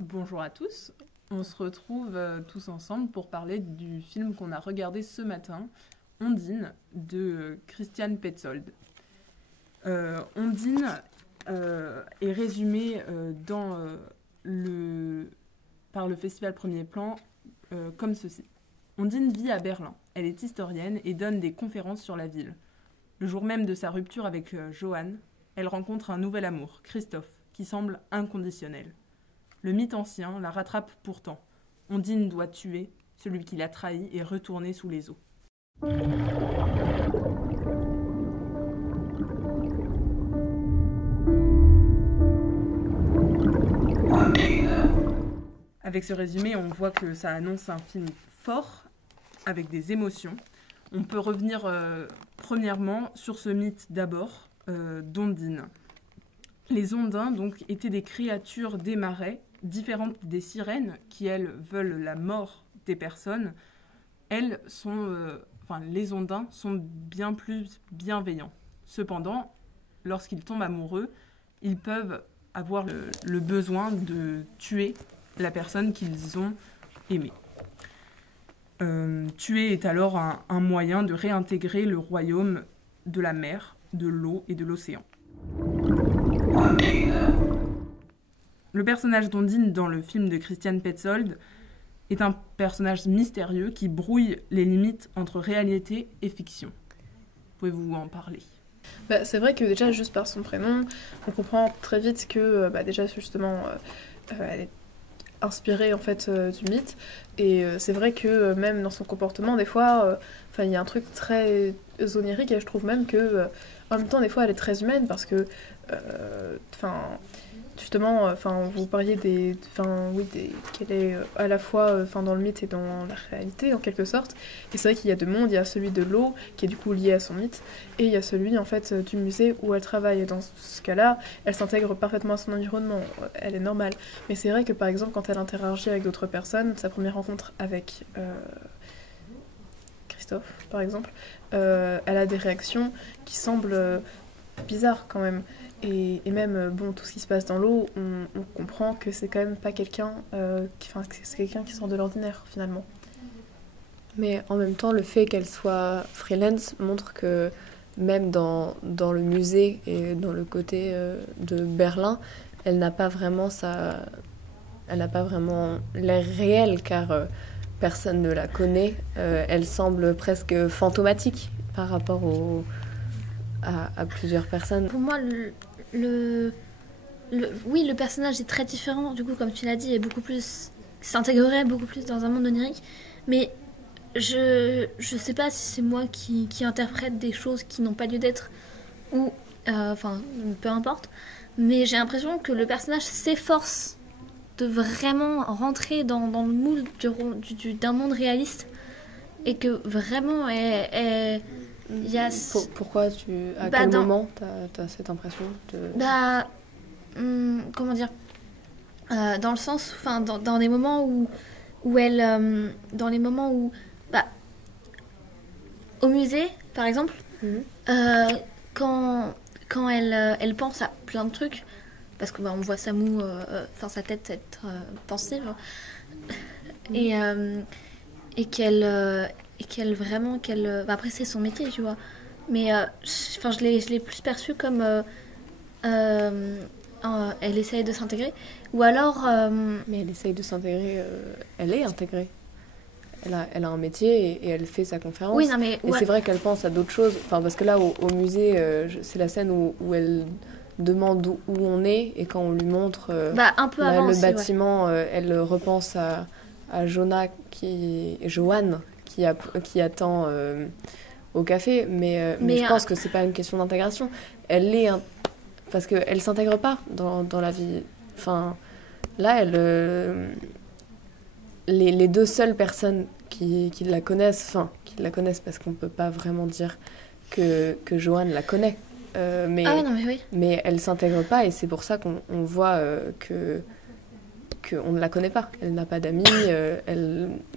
Bonjour à tous, on se retrouve tous ensemble pour parler du film qu'on a regardé ce matin, Ondine, de Christian Petzold. Ondine est résumée par le Festival Premier Plan comme ceci. Ondine vit à Berlin, elle est historienne et donne des conférences sur la ville. Le jour même de sa rupture avec Johann, elle rencontre un nouvel amour, Christophe, qui semble inconditionnel. Le mythe ancien la rattrape pourtant. Ondine doit tuer celui qui l'a trahi et retourner sous les eaux. Avec ce résumé, on voit que ça annonce un film fort, avec des émotions. On peut revenir premièrement sur ce mythe d'abord, d'Ondine. Les Ondins donc, étaient des créatures des marais, différentes des sirènes, qui elles veulent la mort des personnes. Les Ondins sont bien plus bienveillants. Cependant, lorsqu'ils tombent amoureux, ils peuvent avoir le besoin de tuer la personne qu'ils ont aimée. Tuer est alors un moyen de réintégrer le royaume de la mer, de l'eau et de l'océan. Le personnage d'Ondine dans le film de Christian Petzold est un personnage mystérieux qui brouille les limites entre réalité et fiction. Pouvez-vous en parler ? C'est vrai que déjà, juste par son prénom, on comprend très vite que déjà justement, elle est inspirée en fait du mythe. Et c'est vrai que même dans son comportement, des fois, il y a un truc très onirique et je trouve même que en même temps, des fois, elle est très humaine parce que, justement, vous parliez qu'elle est à la fois dans le mythe et dans la réalité, en quelque sorte. Et c'est vrai qu'il y a deux mondes, il y a celui de l'eau, qui est du coup lié à son mythe, et il y a celui, en fait, du musée où elle travaille. Et dans ce cas-là, elle s'intègre parfaitement à son environnement, elle est normale. Mais c'est vrai que, par exemple, quand elle interagit avec d'autres personnes, sa première rencontre avec Christophe, par exemple, elle a des réactions qui semblent bizarres, quand même. Et même, tout ce qui se passe dans l'eau, on comprend que c'est quand même pas quelqu'un c'est quelqu'un qui sort de l'ordinaire, finalement. Mais en même temps, le fait qu'elle soit freelance montre que même dans le musée et dans le côté de Berlin, elle n'a pas vraiment l'air réel, car personne ne la connaît. Elle semble presque fantomatique par rapport à plusieurs personnes. Pour moi, le personnage est très différent, du coup, comme tu l'as dit, s'intégrerait beaucoup plus dans un monde onirique. Mais je sais pas si c'est moi qui interprète des choses qui n'ont pas lieu d'être, ou peu importe. Mais j'ai l'impression que le personnage s'efforce de vraiment rentrer dans le moule d'un monde réaliste, et que vraiment il y a... Pourquoi à quel moment t'as cette impression comment dire, dans le sens, dans les moments où elle, dans les moments où, au musée, par exemple, quand elle pense à plein de trucs, parce que on voit Samou, sa tête être pensive, et qu'elle vraiment après c'est son métier, tu vois, mais je l'ai plus perçue comme elle essaye de s'intégrer, ou alors mais elle essaye de s'intégrer, elle est intégrée, elle a un métier et elle fait sa conférence. Oui, non, mais et c'est vrai qu'elle pense à d'autres choses, parce que là au musée, c'est la scène où elle demande où on est, et quand on lui montre un peu avant le aussi, bâtiment, elle repense à Johann qui attend au café, mais je pense que c'est pas une question d'intégration. Elle est parce qu'elle s'intègre pas dans la vie. Là, les deux seules personnes qui la connaissent, parce qu'on peut pas vraiment dire que Johann la connaît, mais elle s'intègre pas, et c'est pour ça qu'on voit qu'on ne la connaît pas. Elle n'a pas d'amis,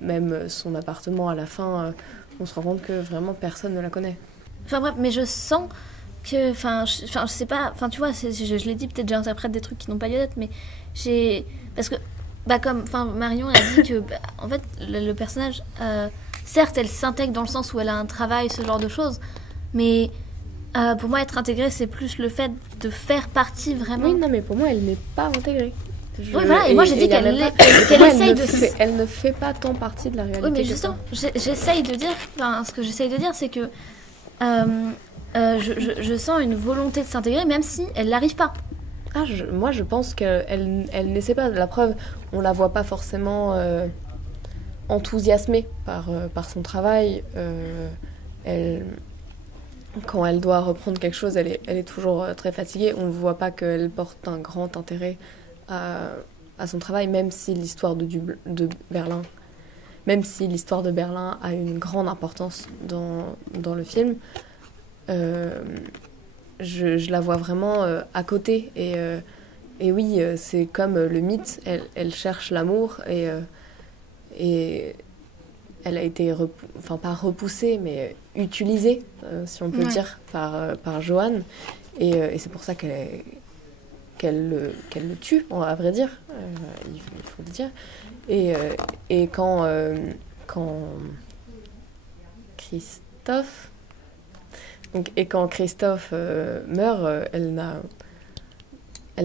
même son appartement à la fin, on se rend compte que vraiment personne ne la connaît. Bref, mais je sens que, je sais pas, tu vois, je l'ai dit, peut-être j'interprète des trucs qui n'ont pas lieu d'être, mais parce que comme Marion a dit que en fait le personnage, certes elle s'intègre dans le sens où elle a un travail, ce genre de choses, mais pour moi être intégrée c'est plus le fait de faire partie vraiment. Oui, non, mais pour moi elle n'est pas intégrée. Oui, voilà, et moi j'ai dit qu'elle essaye de... Elle ne fait pas tant partie de la réalité. Oui, mais justement, j'essaye de dire... ce que j'essaye de dire, c'est que je sens une volonté de s'intégrer, même si elle n'arrive pas. Moi, je pense qu'elle n'essaie pas. La preuve, on la voit pas forcément enthousiasmée par son travail. Quand elle doit reprendre quelque chose, elle est toujours très fatiguée. On ne voit pas qu'elle porte un grand intérêt à son travail, même si l'histoire de Berlin a une grande importance dans le film. Je la vois vraiment à côté et oui, c'est comme le mythe, elle cherche l'amour et elle a été pas repoussée mais utilisée, si on peut dire, par Johan et c'est pour ça qu'elle le tue, à vrai dire, il faut le dire. Et quand Christophe meurt, elle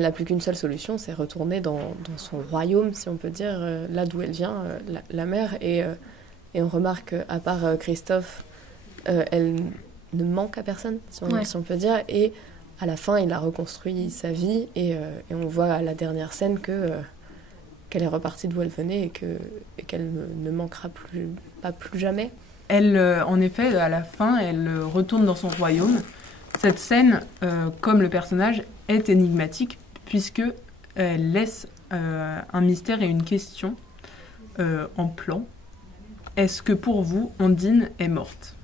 n'a plus qu'une seule solution, c'est retourner dans son royaume, si on peut dire, là d'où elle vient, la mère. Et on remarque qu'à part Christophe, elle ne manque à personne, si on peut dire. Et à la fin, il a reconstruit sa vie et on voit à la dernière scène qu'elle est repartie d'où elle venait et qu'elle ne manquera pas plus jamais. Elle, en effet, à la fin, elle retourne dans son royaume. Cette scène, comme le personnage, est énigmatique puisque elle laisse un mystère et une question en plan. Est-ce que pour vous, Ondine est morte ?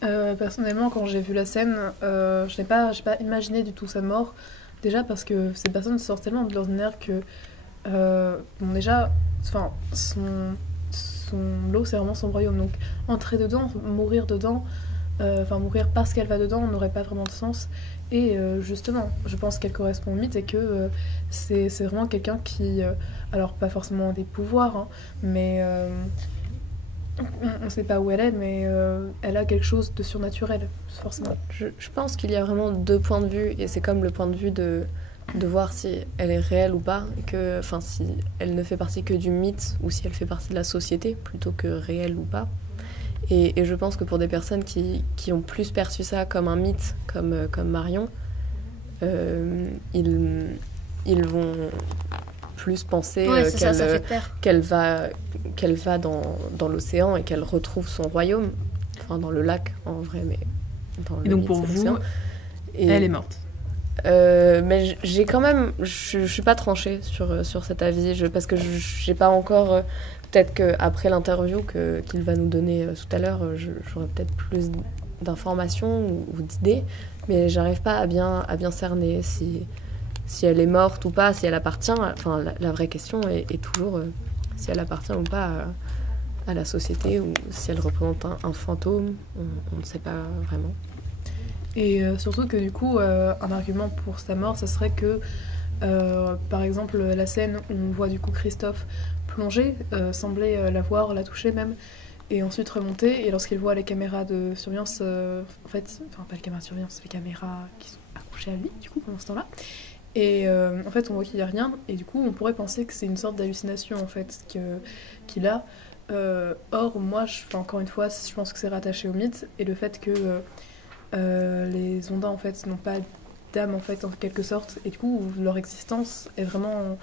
Personnellement, quand j'ai vu la scène, je n'ai pas imaginé du tout sa mort. Déjà parce que ces personnes sortent tellement de l'ordinaire que déjà, son lot, c'est vraiment son royaume. Donc entrer dedans, mourir dedans, mourir parce qu'elle va dedans, n'aurait pas vraiment de sens. Et justement, je pense qu'elle correspond au mythe et que c'est vraiment quelqu'un qui, alors pas forcément des pouvoirs, hein, mais on ne sait pas où elle est, mais elle a quelque chose de surnaturel, forcément. Je pense qu'il y a vraiment deux points de vue, et c'est comme le point de vue de voir si elle est réelle ou pas, et si elle ne fait partie que du mythe, ou si elle fait partie de la société, plutôt que réelle ou pas. Et je pense que pour des personnes qui ont plus perçu ça comme un mythe, comme Marion, ils vont plus penser qu'elle va dans l'océan et qu'elle retrouve son royaume, dans le lac en vrai, mais dans le et donc mythe, pour vous, elle est morte. Mais j'ai quand même, je suis pas tranchée sur cet avis, parce que j'ai pas encore, peut-être qu'après l'interview qu'il va nous donner tout à l'heure, j'aurai peut-être plus d'informations ou d'idées, mais j'arrive pas à bien cerner si elle est morte ou pas, si elle appartient. La vraie question est toujours si elle appartient ou pas à la société, ou si elle représente un fantôme, on ne sait pas vraiment. Et surtout que du coup, un argument pour sa mort, ça serait que, par exemple, la scène où on voit du coup Christophe plonger, semblait la voir, la toucher même, et ensuite remonter, et lorsqu'il voit les caméras de surveillance, pas les caméras de surveillance, les caméras qui sont accrochées à lui, du coup, pendant ce temps-là, et en fait, on voit qu'il n'y a rien, et du coup, on pourrait penser que c'est une sorte d'hallucination, en fait, qu'il a. Or, moi, encore une fois, je pense que c'est rattaché au mythe, et le fait que les Ondins en fait n'ont pas d'âme en fait en quelque sorte, et du coup leur existence est vraiment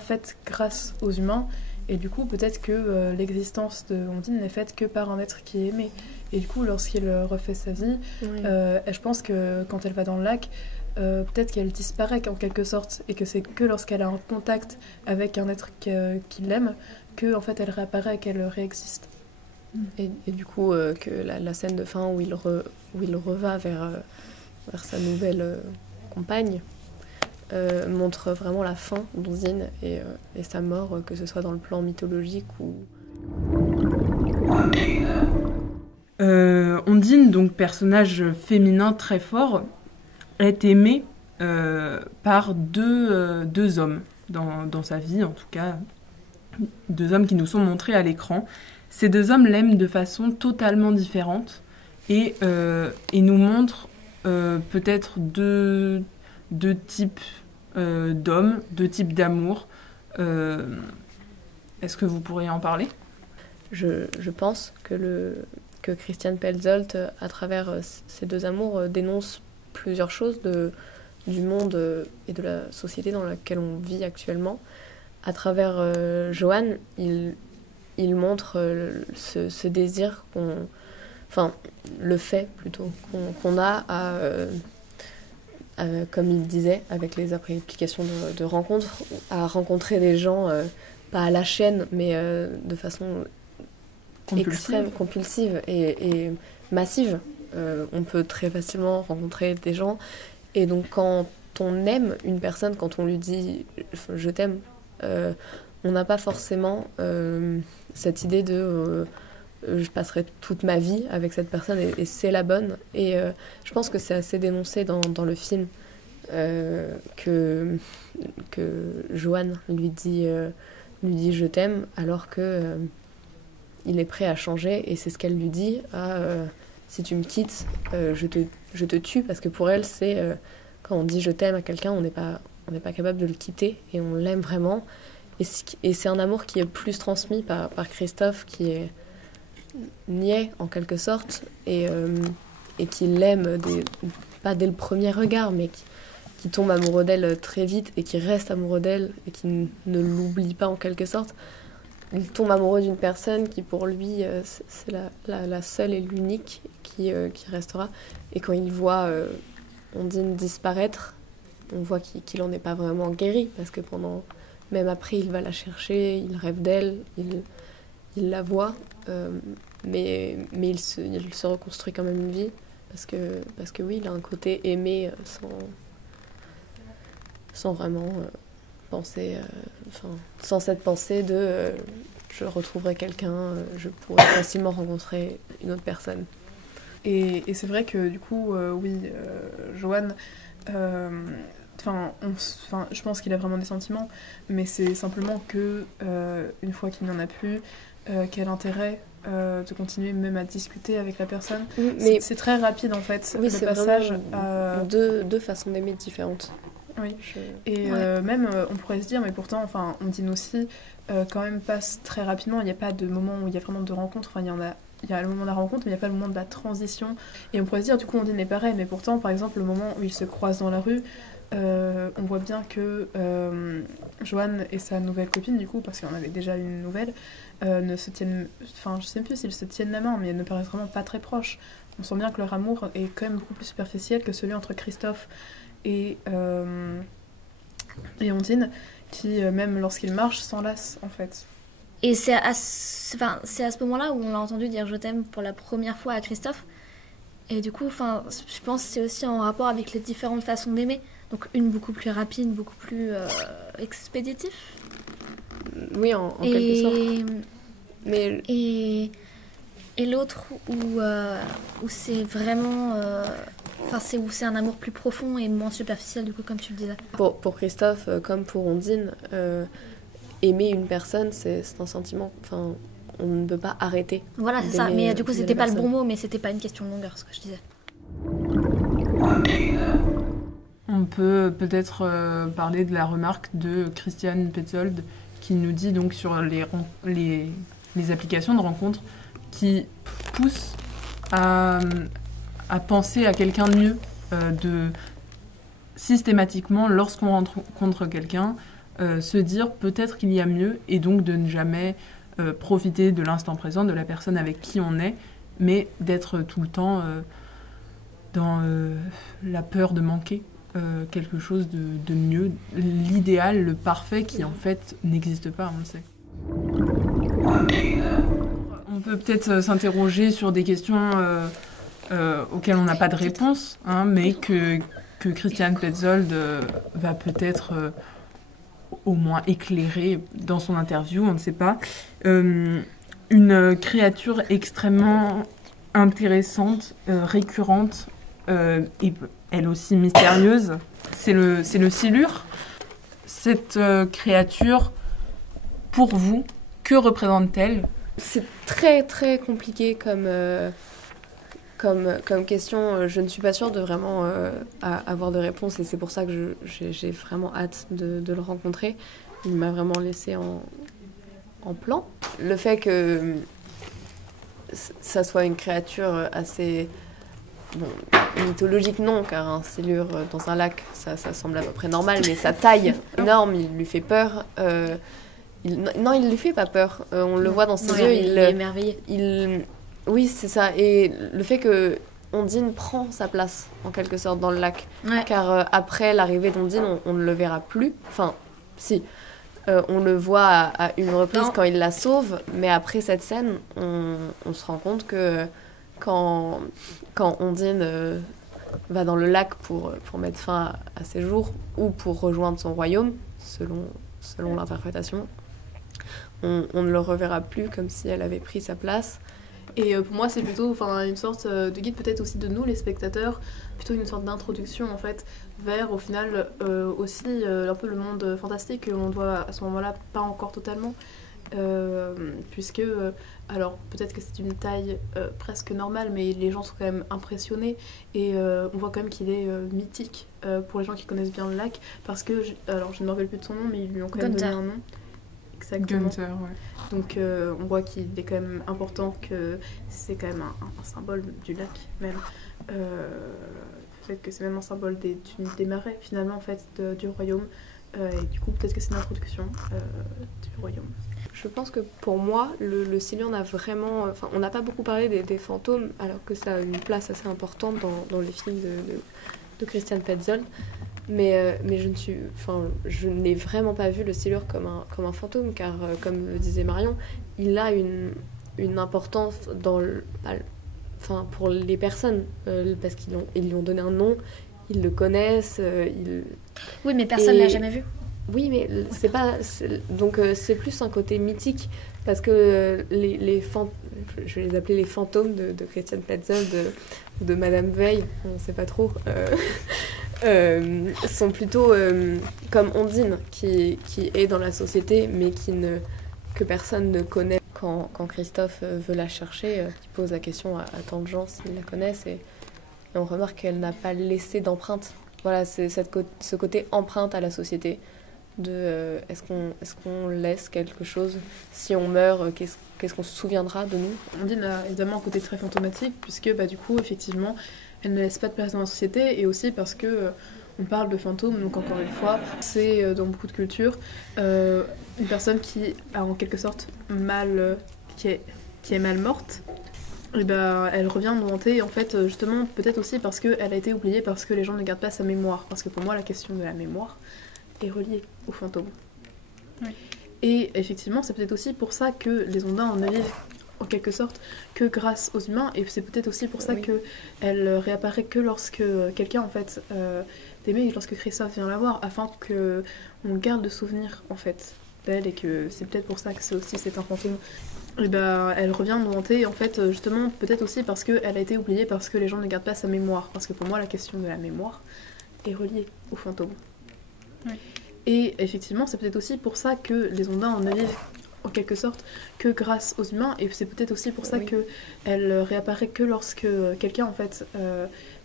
faite grâce aux humains, et du coup peut-être que l'existence de Ondine n'est faite que par un être qui est aimé, et du coup lorsqu'il refait sa vie, je pense que quand elle va dans le lac, peut-être qu'elle disparaît en quelque sorte, et que c'est que lorsqu'elle a un contact avec un être qui l'aime que en fait elle réapparaît et qu'elle réexiste. Et du coup, que la scène de fin où il reva vers sa nouvelle compagne montre vraiment la fin d'Ondine et sa mort, que ce soit dans le plan mythologique ou... Ondine, donc personnage féminin très fort, est aimée par deux hommes. dans sa vie, en tout cas, 2 hommes qui nous sont montrés à l'écran. Ces 2 hommes l'aiment de façon totalement différente et nous montrent peut-être deux types d'hommes, 2 types d'amour. Est-ce que vous pourriez en parler ? Je pense que Christian Petzold, à travers ces 2 amours, dénonce plusieurs choses du monde et de la société dans laquelle on vit actuellement. À travers Johan, il montre ce désir le fait plutôt qu'on a comme il disait, avec les applications de rencontres, à rencontrer des gens, pas à la chaîne, mais de façon extrême, compulsive et massive. On peut très facilement rencontrer des gens. Et donc, quand on aime une personne, quand on lui dit « je t'aime », on n'a pas forcément cette idée de je passerai toute ma vie avec cette personne et c'est la bonne. Et je pense que c'est assez dénoncé dans le film que Johan lui dit je t'aime alors que il est prêt à changer et c'est ce qu'elle lui dit si tu me quittes je te tue, parce que pour elle c'est quand on dit je t'aime à quelqu'un on n'est pas capable de le quitter et on l'aime vraiment et c'est un amour qui est plus transmis par Christophe qui est niais en quelque sorte et qui l'aime pas dès le premier regard mais qui tombe amoureux d'elle très vite et qui reste amoureux d'elle et qui ne l'oublie pas en quelque sorte. Il tombe amoureux d'une personne qui pour lui c'est la seule et l'unique qui restera, et quand il voit Ondine disparaître on voit qu'il en est pas vraiment guéri, parce que même après il va la chercher, il rêve d'elle, il la voit, mais il se reconstruit quand même une vie parce que oui, il a un côté aimé sans vraiment penser, sans cette pensée de je retrouverai quelqu'un, je pourrai facilement rencontrer une autre personne. Et c'est vrai que du coup, Johan, je pense qu'il a vraiment des sentiments, mais c'est simplement que une fois qu'il n'en a plus, quel intérêt de continuer même à discuter avec la personne. Mais c'est très rapide en fait, oui, le passage. Deux façons d'aimer différentes. Oui. Et même on pourrait se dire, mais pourtant, Ondine aussi, quand même passe très rapidement. Il n'y a pas de moment où il y a vraiment de rencontre. Enfin, il y a le moment de la rencontre, mais il n'y a pas le moment de la transition. Et on pourrait se dire, du coup, Ondine est pareil. Mais pourtant, par exemple, le moment où ils se croisent dans la rue, on voit bien que Johan et sa nouvelle copine, du coup, parce qu'il y en avait déjà une nouvelle, ne se tiennent... Enfin, je sais plus s'ils se tiennent la main, mais elles ne paraissent vraiment pas très proches. On sent bien que leur amour est quand même beaucoup plus superficiel que celui entre Christophe et Ondine, qui, même lorsqu'ils marchent, s'enlacent, en fait. Et c'est à ce moment-là où on l'a entendu dire « je t'aime » pour la première fois à Christophe. Et du coup, je pense que c'est aussi en rapport avec les différentes façons d'aimer. Donc une beaucoup plus rapide, beaucoup plus expéditif. Oui, en quelque sorte. Mais... Et l'autre où c'est vraiment... où c'est un amour plus profond et moins superficiel, du coup, comme tu le disais. Pour Christophe, comme pour Ondine, aimer une personne, c'est un sentiment... on ne peut pas arrêter. Voilà, c'est ça. Mais du coup, c'était pas le bon mot, mais c'était pas une question de longueur, ce que je disais. On peut peut-être parler de la remarque de Christian Petzold qui nous dit donc sur les applications de rencontres qui poussent à penser à quelqu'un de mieux, de systématiquement, lorsqu'on rencontre quelqu'un, se dire peut-être qu'il y a mieux, et donc de ne jamais profiter de l'instant présent, de la personne avec qui on est, mais d'être tout le temps dans la peur de manquer quelque chose de mieux, l'idéal, le parfait qui en fait n'existe pas, on le sait. On peut peut-être s'interroger sur des questions auxquelles on n'a pas de réponse, mais que Christian Petzold va peut-être au moins éclairer dans son interview, on ne sait pas. Une créature extrêmement intéressante, récurrente, et elle aussi mystérieuse, c'est le silure. cette créature, pour vous, que représente-t-elle ? C'est très très compliqué comme question. Je ne suis pas sûre de vraiment avoir de réponse et c'est pour ça que j'ai vraiment hâte de le rencontrer. Il m'a vraiment laissé en plan. Le fait que ça soit une créature assez... Bon, mythologique non, car un silure dans un lac, ça semble à peu près normal, mais sa taille énorme, il lui fait peur. Non, il lui fait pas peur. On le voit dans ses yeux. Il est émerveillé. Oui, c'est ça. Et le fait que Ondine prend sa place, en quelque sorte, dans le lac. Ouais. Car après l'arrivée d'Ondine, on ne le verra plus. Enfin, si. On le voit à une reprise quand il la sauve, mais après cette scène, on se rend compte que quand Ondine va dans le lac pour mettre fin à ses jours ou pour rejoindre son royaume, selon l'interprétation, on ne le reverra plus comme si elle avait pris sa place. Et pour moi, c'est plutôt une sorte de guide peut-être aussi de nous, les spectateurs, plutôt une sorte d'introduction en fait vers au final aussi un peu le monde fantastique que l'on voit à ce moment-là pas encore totalement, puisque alors peut-être que c'est une taille presque normale, mais les gens sont quand même impressionnés et on voit quand même qu'il est mythique pour les gens qui connaissent bien le lac, parce que alors je ne me rappelle plus de son nom, mais ils lui ont quand même donné un nom. Exactement. Gunther, ouais. Donc on voit qu'il est quand même important, que c'est quand même un symbole du lac même. Peut-être que c'est même un symbole des marais finalement en fait du royaume. Et du coup peut-être que c'est une introduction du royaume. Je pense que pour moi, le Silure n'a vraiment... on n'a pas beaucoup parlé des fantômes, alors que ça a une place assez importante dans les films de Christian Petzold. Mais je n'ai vraiment pas vu le Silure comme un fantôme, car comme le disait Marion, il a une importance pour les personnes, parce qu'ils lui ont donné un nom, ils le connaissent. Oui, mais personne ne l'a jamais vu. Oui, mais c'est pas... Donc c'est plus un côté mythique, parce que je vais les appeler les fantômes de Christian Petzold, de Madame Veil, on ne sait pas trop... sont plutôt comme Ondine, qui est dans la société, mais que personne ne connaît. Quand Christophe veut la chercher, il pose la question à tant de gens s'ils la connaissent, et on remarque qu'elle n'a pas laissé d'empreinte. Voilà, c'est ce côté empreinte à la société, de est-ce qu'on laisse quelque chose si on meurt, qu'est-ce qu'on se souviendra de nous. Ondine a évidemment un côté très fantomatique, puisque du coup, effectivement, elle ne laisse pas de place dans la société, et aussi parce que on parle de fantômes, donc encore une fois, c'est dans beaucoup de cultures une personne qui a en quelque sorte qui est mal morte. Et elle revient nous hanter, en fait, justement, peut-être aussi parce qu'elle a été oubliée, parce que les gens ne gardent pas sa mémoire. Parce que pour moi, la question de la mémoire est reliée aux fantômes. Oui. Et effectivement, c'est peut-être aussi pour ça que les Ondins ne vivent en quelque sorte que grâce aux humains, et c'est peut-être aussi pour ça qu'elle réapparaît que lorsque quelqu'un en fait d'aimer, lorsque Christophe vient la voir, afin qu'on garde le souvenir en fait d'elle, et que c'est peut-être pour ça que c'est un fantôme. Et elle revient nous hanter, en fait, justement, peut-être aussi parce qu'elle a été oubliée, parce que les gens ne gardent pas sa mémoire. Parce que pour moi, la question de la mémoire est reliée aux fantômes. Oui. Et effectivement, c'est peut-être aussi pour ça que les Ondins ne vivent en quelque sorte que grâce aux humains, et c'est peut-être aussi pour ça qu'elle réapparaît que lorsque quelqu'un en fait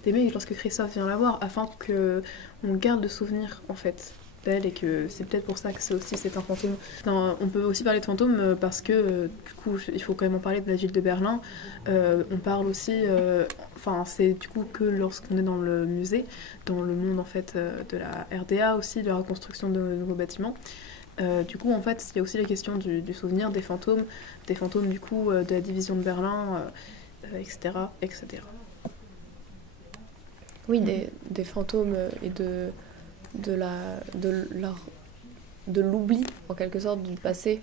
d'aimer, lorsque Christophe vient la voir, afin qu'on garde le souvenir en fait d'elle, et que c'est peut-être pour ça que c'est un fantôme. On peut aussi parler de fantôme parce que du coup il faut quand même en parler de la ville de Berlin. On parle aussi c'est du coup que lorsqu'on est dans le musée, dans le monde en fait de la RDA aussi, de la reconstruction de nouveaux bâtiments. Du coup, en fait, il y a aussi la question du souvenir des fantômes du coup, de la division de Berlin, etc., etc. Oui, des fantômes et de l'oubli, en quelque sorte, du passé.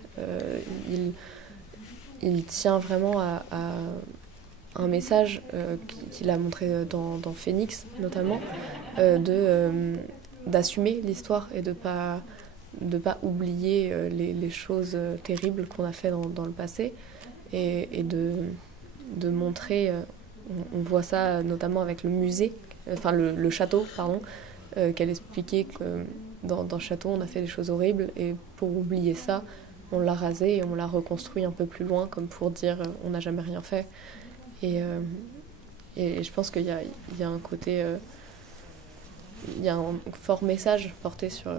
Il tient vraiment à un message qu'il a montré dans Phénix, notamment, d'assumer l'histoire et de pas oublier les choses terribles qu'on a fait dans le passé, et de montrer, on voit ça notamment avec le musée, le château, pardon, qu'elle expliquait dans ce château, on a fait des choses horribles, et pour oublier ça, on l'a rasé et on l'a reconstruit un peu plus loin, comme pour dire on n'a jamais rien fait. Et je pense qu'il y a un côté... il y a un fort message porté sur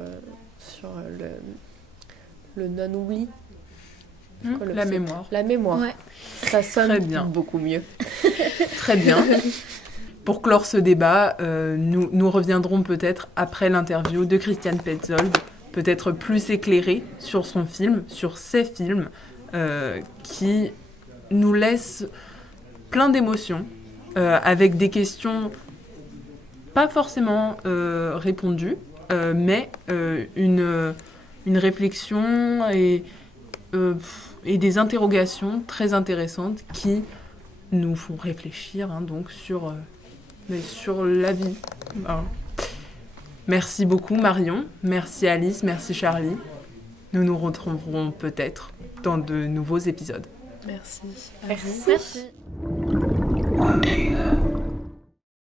le non-oubli. La mémoire. La mémoire. Ouais. Ça sonne très bien. Beaucoup mieux. Très bien. Pour clore ce débat, nous reviendrons peut-être après l'interview de Christiane Petzold, peut-être plus éclairée sur son film, sur ses films, qui nous laissent plein d'émotions, avec des questions pas forcément répondues, mais une réflexion et des interrogations très intéressantes qui nous font réfléchir donc sur la vie. Voilà. Merci beaucoup Marion, merci Alice, merci Charlie. Nous nous retrouverons peut-être dans de nouveaux épisodes. Merci. Merci.